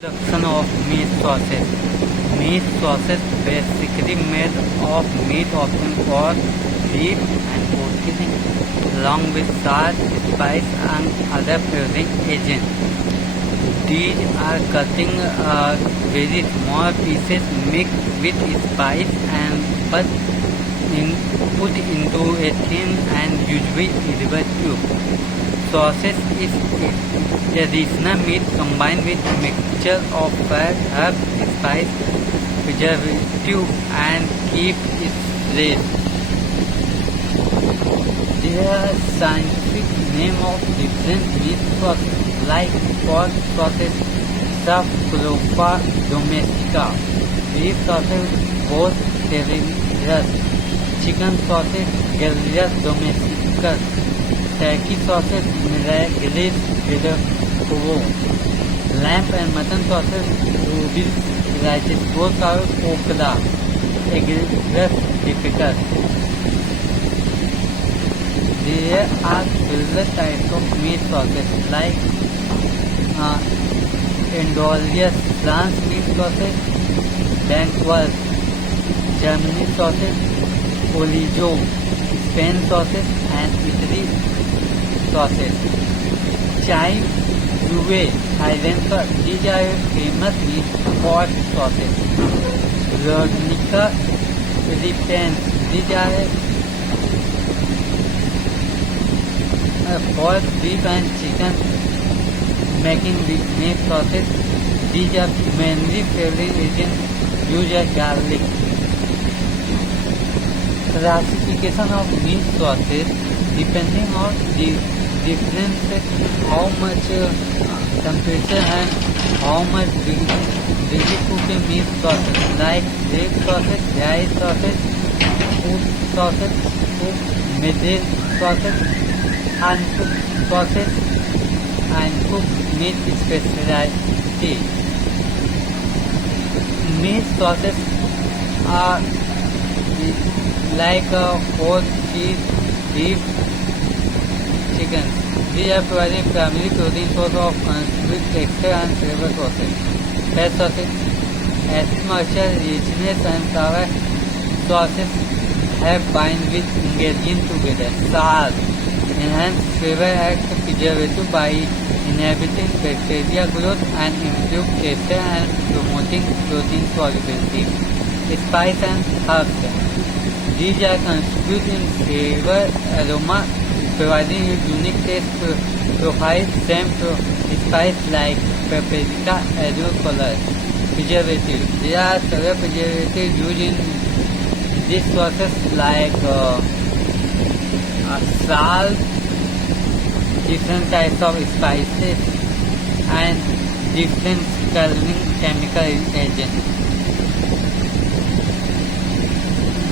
Production of meat sauces. Meat sauces basically made of meat often for beef and pork cuisine, along with salt, spice and other flavoring agents. These are cutting very small pieces mixed with spice and put into a thin and usually edible tube. Sausage is a traditional meat combined with a mixture of fat, herbs, spice, preservative and keep it fresh. There are scientific name of different meat sauces like pork sausage, Saffropa domestica, beef sausage, Bos terriers, chicken sausage, Gallus domesticus, turkey sausage, Miragelis Vidacovo, lamb and mutton sausage, Rubis Rajescosa Okla, Aegis typicus. There are several types of meat sauces like Endolius France meat sausage, Danquas Germany sausage, Oligo Spain sausage and Italy sausage. Chive Juve Highland, these are famous meat pork sausage. Rodnica Philippines, these are pork, beef and chicken making meat sausage. These are mainly flavoring agents used as garlic. Classification of meat sauces depending on the difference how much temperature and how much did cook a meat sausage like red sausage, dry sausage, cooked sausage, cooked middle sausage, uncooked sausage and cooked meat specialty. Meat sauces are like pork, cheese, beef, chicken. These are providing primary protein source of with texture and flavor sausage. Fat sausage, acid moisture, richness and sour sauces have bind with ingredients together. Salt, enhance flavor act preservative by inhibiting bacteria growth and improve taste and promoting protein solubility. Spice and herbs. These are contribute in flavor, aroma, providing a unique taste profile. Same spice like paprika, arrow color. Preservative. There are several preservatives used in these sauces like salt, different types of spices, and different coloring chemical agents.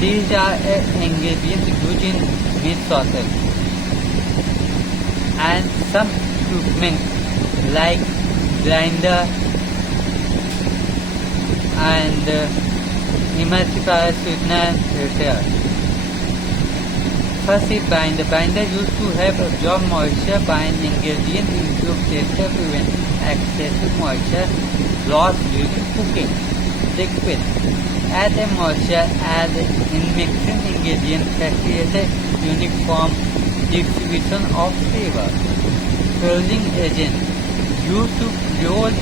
These are ingredients used in meat sauces and some equipment like grinder and emulsifier, sweetener, filter. First is binder. Binder used to help absorb moisture. Bind ingredients improve taste, prevent excessive moisture loss during cooking. Liquid. Add a moisture in mixing ingredients facilitate a uniform distribution of flavor. Coloring agent used to cure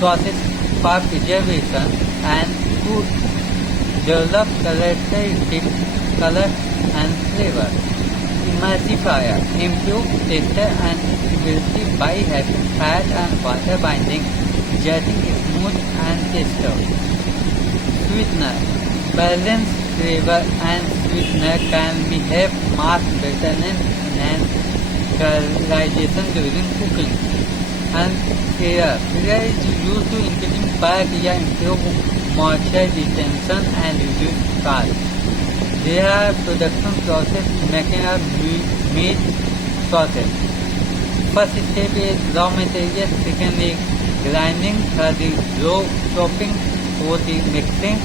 sauces for preservation and to develop characteristic color and flavor. Emulsifier improve texture and stability by having fat and water binding, resulting in smooth and taste. Sweetener. Balanced flavor and sweetener can be help mask bitterness and caramelization during cooking. And filler. Filler is used to increase bulk, improve moisture retention and reduce cost. There are production process making a meat sausage. First step is raw materials, second is grinding, third is raw chopping, fourth is mixing,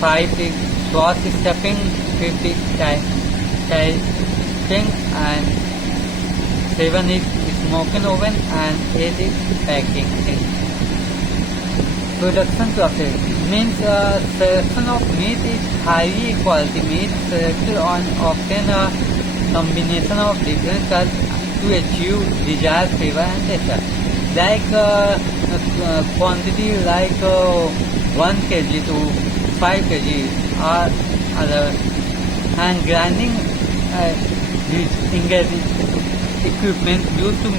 fifth is sauce stuffing, fifth is tasting and seven is smoking oven and 8 is packing. Production process means selection of meat is highly quality meat selected on often a combination of different cuts to achieve desired flavor and texture. Like quantity like 1 kg to 5 kg are other, and grinding equipment used to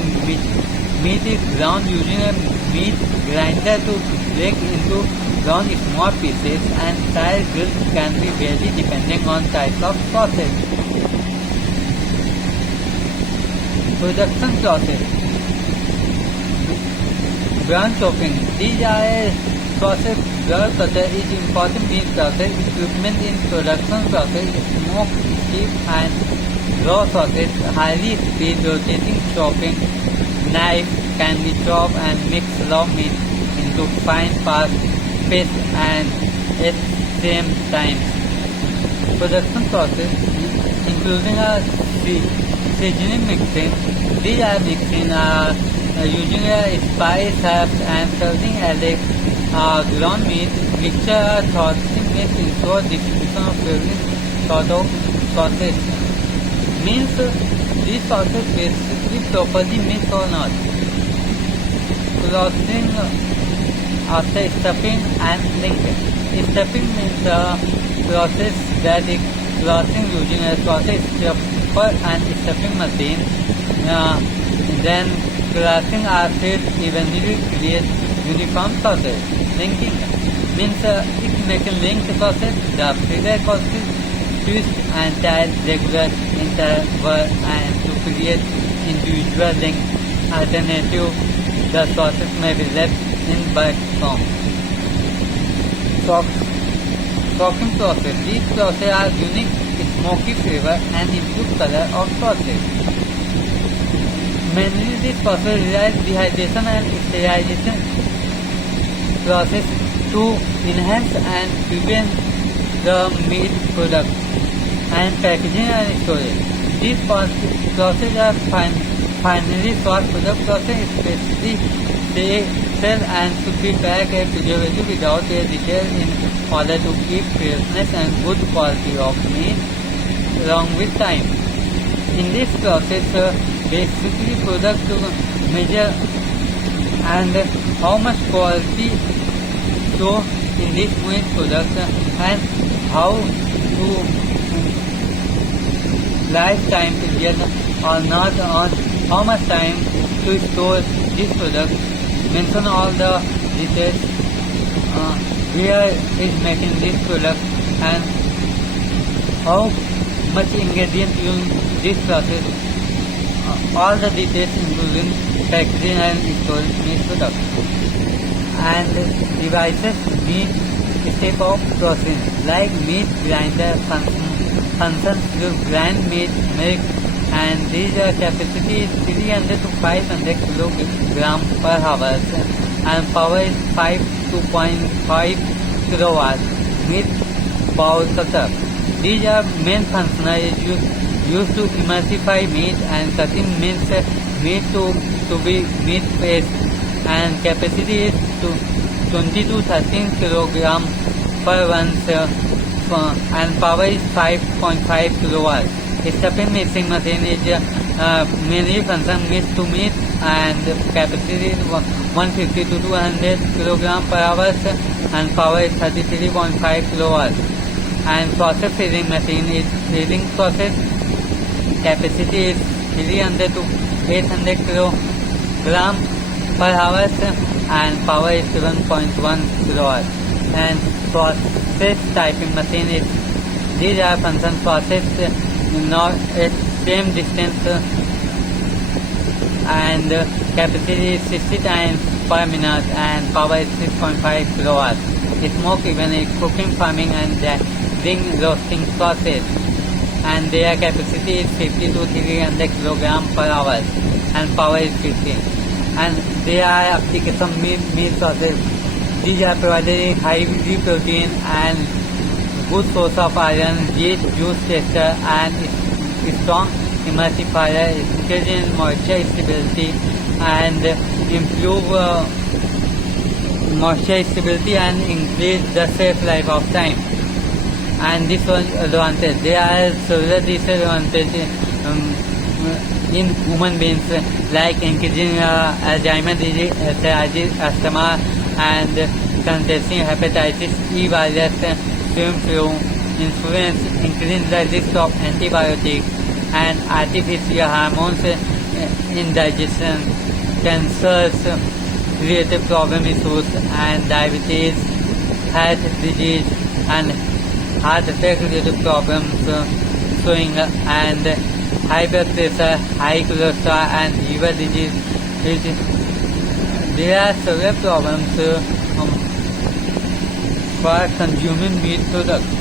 meat is ground using a meat grinder to break into long small pieces, and size grilled can be vary depending on type of process. Production process. Brown chopping. These are a process. Brown cutter is important meat process equipment in production process. Smoke, steep and raw process. Highly speed rotating chopping. Knife can be chopped and mix raw meat into fine paste and at same time. Production process including a seasoning mixing. These are mixing using a spice, herbs and serving as a ground meat. Mixture tossing mix ensure distribution of flavors sort of process. Means this process basically properly mixed or not. Processing after stuffing and linking. Stuffing means the process that is processing using a process stuffer and stuffing machine. Then crossing are filled evenly create uniform process. Linking means it makes a linked process. The filler process twist and tie regular interval and to create individual link alternative. The process may be left in bulk form. Soaking process. These processes are unique, smoky flavor and improved color of process. Mainly this process relies dehydration and sterilization process to enhance and prevent the meat product and packaging and storage. These processes are finally sourced product process, especially they sell and should be packed as preservative without a detail in order to keep freshness and good quality of meat along with time. In this process, basically product to measure and how much quality show in this meat product and how to lifetime period or not on how much time to store this product. Mention all the details where is making this product and how much ingredient used in this process. All the details including packaging and storage meat product. And devices meat step of processing like meat grinder functions to grind meat, milk, and these capacity is 300 to 500 kilogram per hour and power is 5 to 0.5 kilowatt. Meat bowl cutter. These are main functional used to emulsify meat and cutting means meat to be meat paste and capacity is to 20 to 13 kilogram per ounce and power is 5.5 kilowatt. Stuffing mixing machine is mainly function meat to meat and capacity is 150 to 200 kilogram per hour and power is 33.5 kilowatt. And process feeding machine is feeding process. Capacity is 300 to 800 kilogram per hour and power is 7.1 kilowatt. And process typing machine is these are function process not at same distance and capacity is 60 times per minute and power is 6.5 kilowatt. Smoke even a cooking, farming and ring roasting process and their capacity is 50 to 300 kilogram per hour and power is 15. And there are application meat process. These are providing high protein and good source of iron, rich juice texture and strong emulsifier, increase in moisture stability and improve moisture stability and increase the shelf life of time. And this was advantage. There are several disadvantages in human beings, like increasing Alzheimer's disease, asthma, and contagion hepatitis E virus, swine flu, influence, increasing the risk of antibiotics and artificial hormones, indigestion, cancers, related problem issues, and diabetes, heart disease, and heart attack related problems, showing and high blood pressure, high cholesterol, and liver disease. There are several problems for consuming meat products.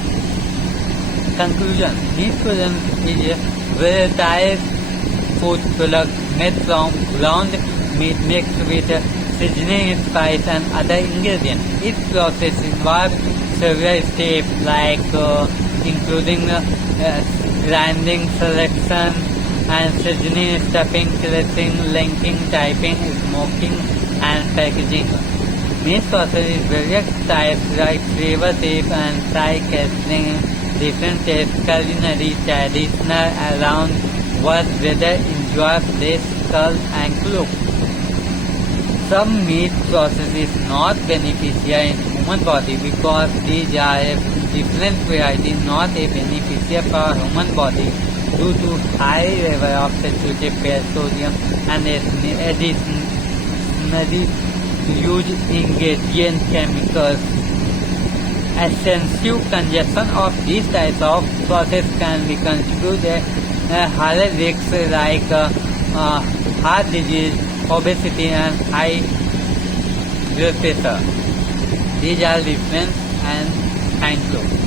Conclusion: meat products is a versatile food product made from ground meat mixed with seasoning, spice, and other ingredients. Its process involves several steps like including grinding, selection, and seasoning, stuffing, dressing, linking, typing, smoking, and packaging. Meat process is various types like flavor tape and fry casting, different tastes, culinary traditional around what whether enjoy fresh, cull, and cook. Some meat process is not beneficial in human body because these are a different variety not a beneficial for human body due to high level of saturated fat, sodium, and additionally used ingredient chemicals. Extensive consumption of these types of process can be contribute higher risks like heart disease, obesity, and high blood pressure. These are different and thank you.